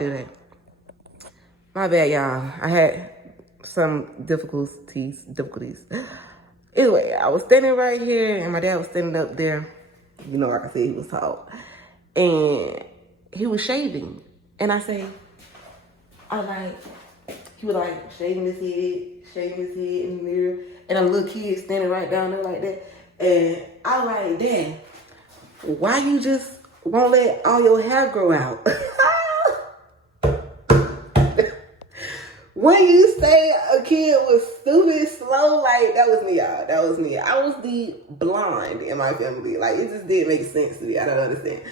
do that. My bad, y'all. I had some difficulties. Anyway, I was standing right here, and my dad was standing up there. You know, like I said, he was tall. And he was shaving. And he was like shaving his head in the mirror. And a little kid standing right down there like that. And I was like, Dad, why you just won't let all your hair grow out? When you say a kid was stupid slow, like, that was me, y'all. That was me. I was the blonde in my family. Like, it just didn't make sense to me. I don't understand.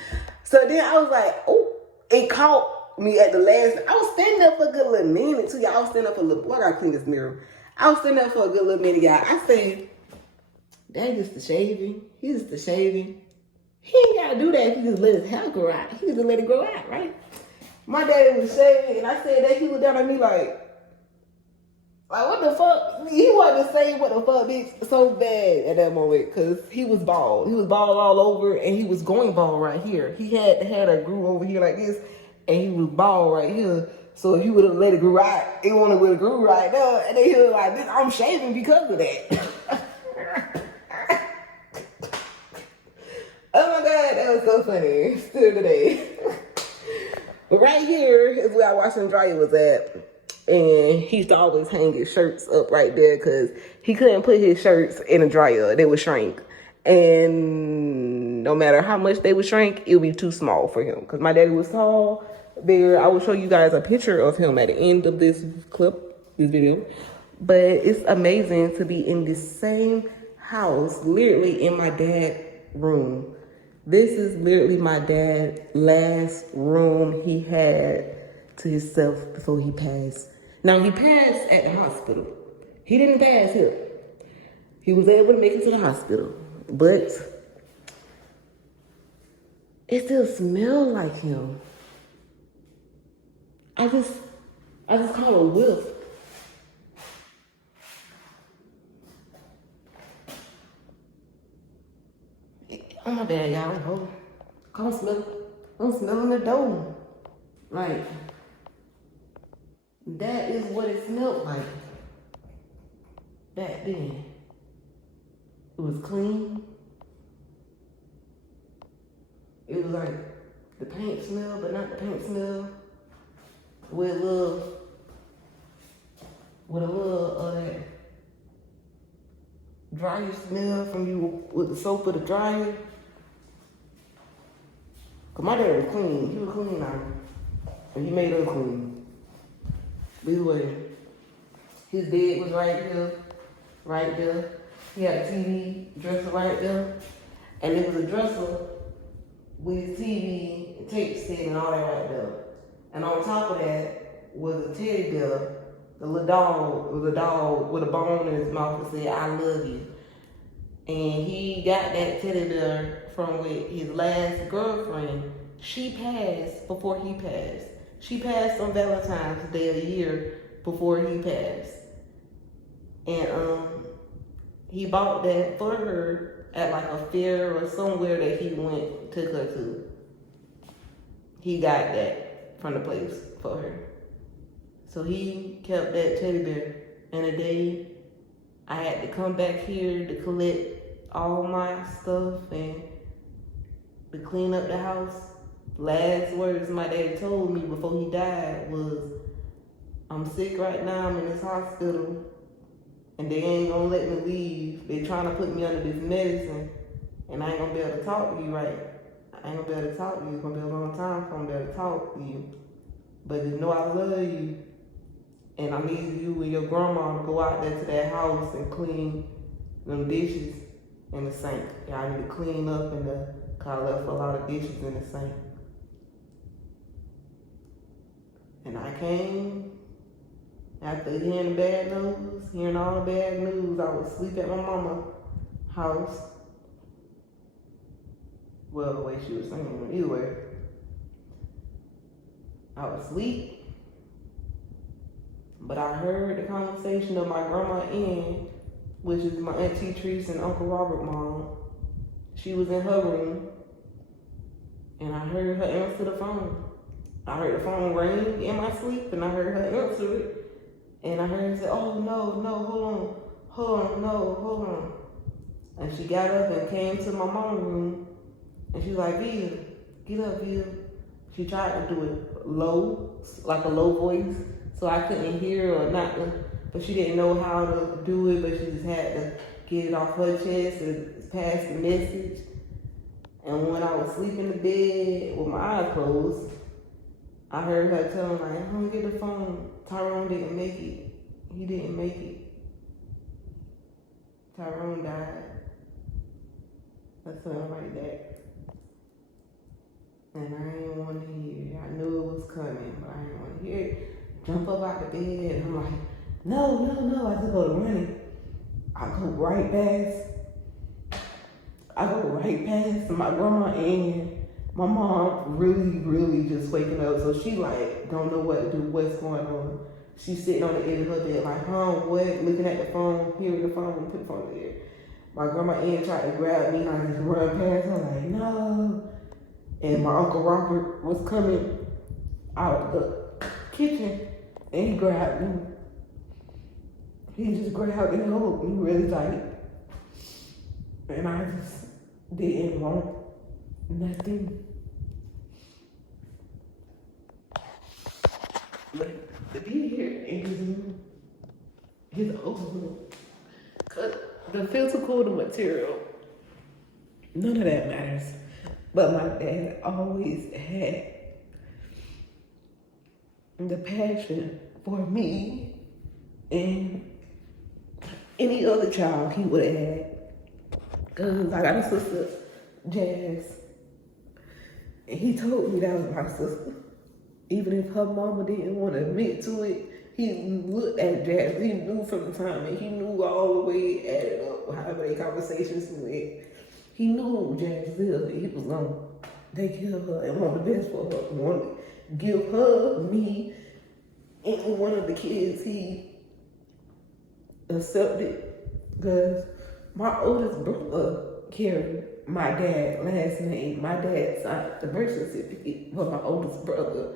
So then I was like, oh, it caught me at the last. I was standing up for a good little minute, too, y'all. I was standing up for a little, I gotta clean this mirror. I was standing up for a good little minute, y'all. I said, Dad just the shaving. He's just the shaving. He ain't gotta do that if he just let his hair grow out. He just let it grow out, right? My daddy was shaving, and I said that. He looked down at me like, what the fuck? He wanted to say what the fuck, bitch, so bad at that moment, because he was bald. He was bald all over, and he was going bald right here. He had a groove over here like this, and he was bald right here. So if you would have let it grow out, it wouldn't have grew right there. And then he was like, bitch, I'm shaving because of that. Oh my God, that was so funny. Still today. But right here is where our washer and dryer was at. And he used to always hang his shirts up right there because he couldn't put his shirts in a dryer. They would shrink. And no matter how much they would shrink, it would be too small for him. Because my daddy was tall, bigger. I will show you guys a picture of him at the end of this video. But it's amazing to be in the same house, literally in my dad's room. This is literally my dad's last room he had to himself before he passed. Now, he passed at the hospital. He didn't pass here. He was able to make it to the hospital. But it still smelled like him. I just caught a whiff. Oh my bad, y'all. I'm smelling the dough. Like, that is what it smelled like back then. It was clean. It was like the paint smell, but not the paint smell. With a little that dryer smell from you with the soap of the dryer. Cause my dad was clean. He was clean now. And he made us clean. But anyway, his bed was right there. He had a TV dresser right there. And it was a dresser with his TV, tape set, and all that right there. And on top of that was a teddy bear. The little dog was a dog with a bone in his mouth that said, I love you. And he got that teddy bear from his last girlfriend. She passed before he passed. She passed on Valentine's Day a year before he passed. And he bought that for her at like a fair or somewhere that he took her to. He got that from the place for her. So he kept that teddy bear. And the day I had to come back here to collect all my stuff and to clean up the house, last words my dad told me before he died was, I'm sick right now, I'm in this hospital, and they ain't gonna let me leave. They trying to put me under this medicine, and I ain't gonna be able to talk to you right. I ain't gonna be able to talk to you. It's gonna be a long time before I'm gonna be able to talk to you. But just know I love you, and I need you and your grandma to go out there to that house and clean them dishes in the sink. Yeah, I need to clean up in the, cause I left a lot of dishes in the sink. And I came after hearing all the bad news. I would sleep at my mama's house. Well, the way she was saying, anyway. I would sleep, but I heard the conversation of my grandma Ann, which is my Auntie Treese and Uncle Robert mom. She was in her room, and I heard her answer the phone. I heard the phone ring in my sleep, and I heard her answer it. And I heard her say, "Oh, no, no, hold on, no, hold on." And she got up and came to my mom's room, and she was like, "Via, get up, Via." She tried to do it low, like a low voice, so I couldn't hear or nothing. But she didn't know how to do it, but she just had to get it off her chest and pass the message. And when I was sleeping in the bed with my eyes closed, I heard her tell him, like, "Come get the phone. Tyrone didn't make it. He didn't make it. Tyrone died." Or something like that. And I didn't want to hear it. I knew it was coming, but I didn't want to hear it. Jump up out the bed, and I'm like, no, no, no. I just go running. I go right past my grandma and my mom really just waking up. So she like don't know what to do, what's going on. She's sitting on the edge of her bed like, what? Looking at the phone, hearing the phone, put the phone there. My grandma Ann tried to grab me, and I just run past her like, no. And my Uncle Robert was coming out the kitchen, and he grabbed me. He just grabbed me and held me really tight. And I just didn't want nothing. But to be here in his own, cause the physical, the material, none of that matters. But my dad always had the passion for me and any other child he would have had. Cause I got a sister, Jazz, and he told me that was my sister. Even if her mama didn't want to admit to it, he looked at Jazz. He knew from the time, and he knew all the way, added up, however their conversations went. He knew Jazz lived, and he was gonna take care of her and want the best for her. Want to give her, me, any one of the kids he accepted. Because my oldest brother carried my dad's last name. My dad signed the birth certificate for my oldest brother,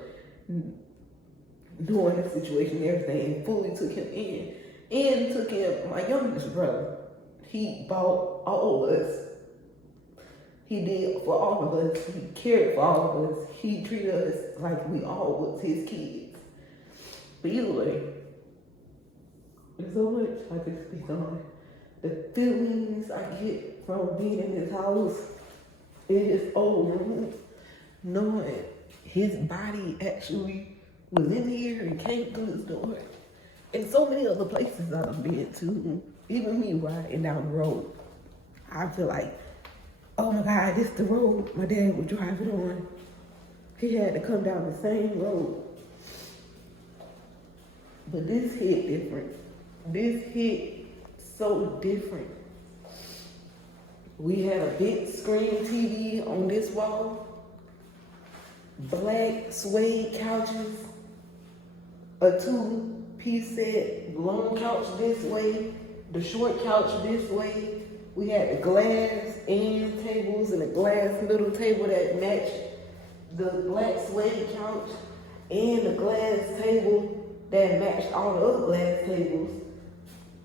knowing the situation and everything, fully took him in and took in my youngest brother. He bought all of us. He did for all of us. He cared for all of us. He treated us like we all was his kids. But either way, there's so much I could speak on. The feelings I get from being in his house, in his old room, knowing his body actually was in here and came through his door. And so many other places I've been to, even me riding down the road, I feel like, oh my God, this is the road my dad would drive it on. He had to come down the same road. But this hit different. This hit so different. We had a big screen TV on this wall, black suede couches, a 2-piece set, long couch this way, the short couch this way. We had the glass end tables and the glass middle table that matched the black suede couch and the glass table that matched all the other glass tables.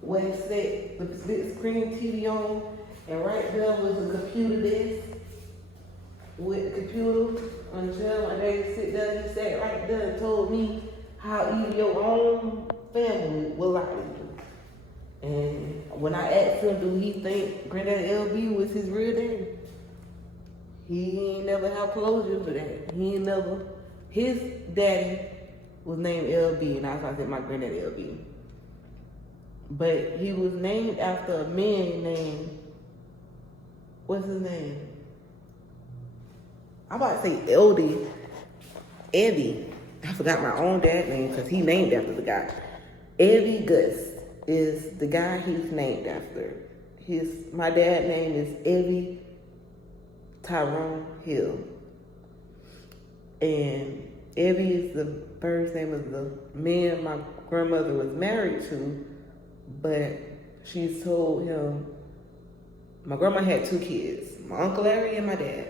Where it set the big screen TV on, and right there was a computer desk with the computer until my dad sit there. He sat right there and told me how even your own family will lie to you. And when I asked him, do he think Granddaddy LB was his real daddy? He ain't never had closure for that. He ain't never. His daddy was named LB, and I said my granddaddy LB. But he was named after a man named, what's his name? I'm about to say Evie. I forgot my own dad's name because he named after the guy. Evie Gus is the guy he's named after. My dad's name is Evie Tyrone Hill. And Evie is the first name of the man my grandmother was married to. But she's told him, my grandma had 2 kids, my Uncle Larry and my dad.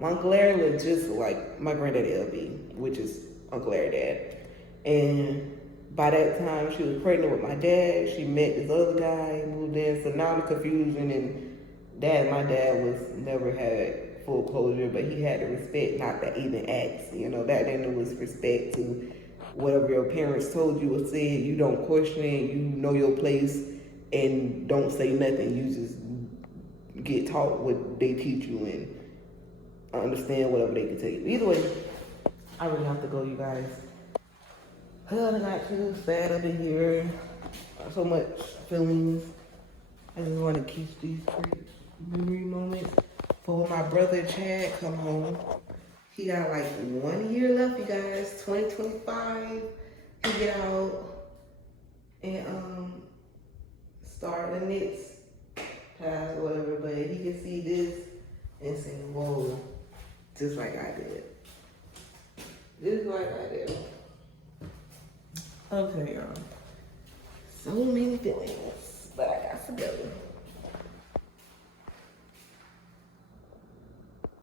My Uncle Larry was just like my granddaddy LB, which is Uncle Larry dad. And by that time, she was pregnant with my dad. She met this other guy, moved in. So now the confusion and my dad was never had full closure, but he had the respect not to even ask. You know, back then it was respect to whatever your parents told you or said. You don't question it. You know your place and don't say nothing. You just get taught what they teach you and understand whatever they can tell you. Either way, I really have to go, you guys. I got too sad up in here. So much feelings. I just want to keep these great memory moments. For when my brother Chad come home, he got like 1 year left, you guys. 2025. He get out and start the next path or whatever. But he can see this and say, whoa, just like I did. Just like I did. Okay, y'all. So many feelings, but I got to go.